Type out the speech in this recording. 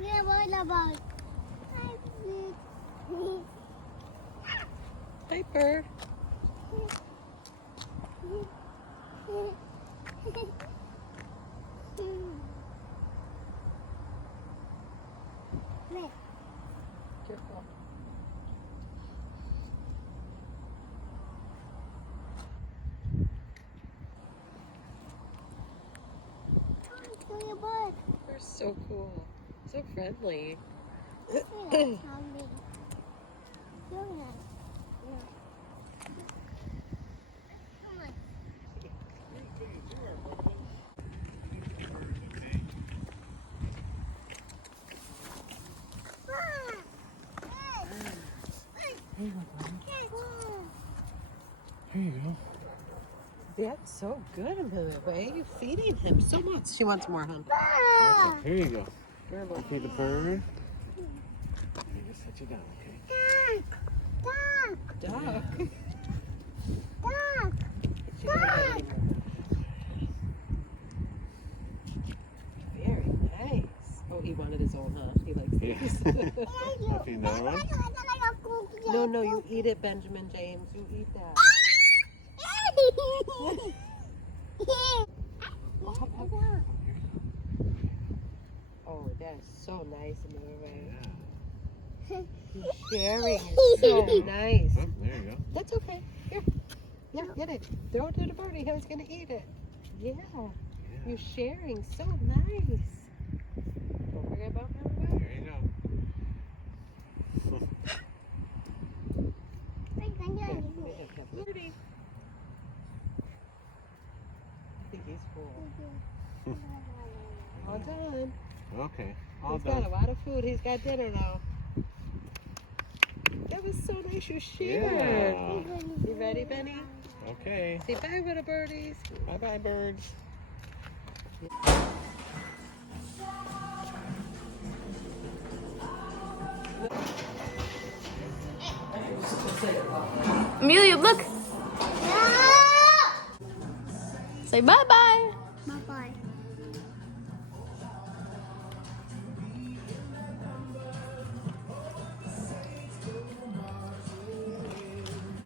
Yeah, what about? Hi, bird. Careful. They're so cool. So friendly. Here you go. That's so good, Amelia. Why are you feeding him so much? She wants more, hon. Okay, here you go. Feed the bird. Let me just set you down, okay? Duck. Very nice. Oh, he wanted his own, huh? He likes these. Nephew, another one? No, no, you eat it, Benjamin James. You eat that. Oh, that's so nice, Amelia. Yeah. He's sharing is so nice. Oh, there you go. That's okay. Here. Yeah, get it. Throw it to the birdie. He's going to eat it. Yeah. You're sharing. So nice. Don't forget about my bird. There you go. Birdie. I think he's full. All done. Okay, all He's done. got a lot of food. He's got dinner now. That was so nice you shared. Yeah. You ready, Benny? Okay. Say bye, little birdies. Bye-bye, birds. Amelia, look. Say bye-bye. Bye-bye.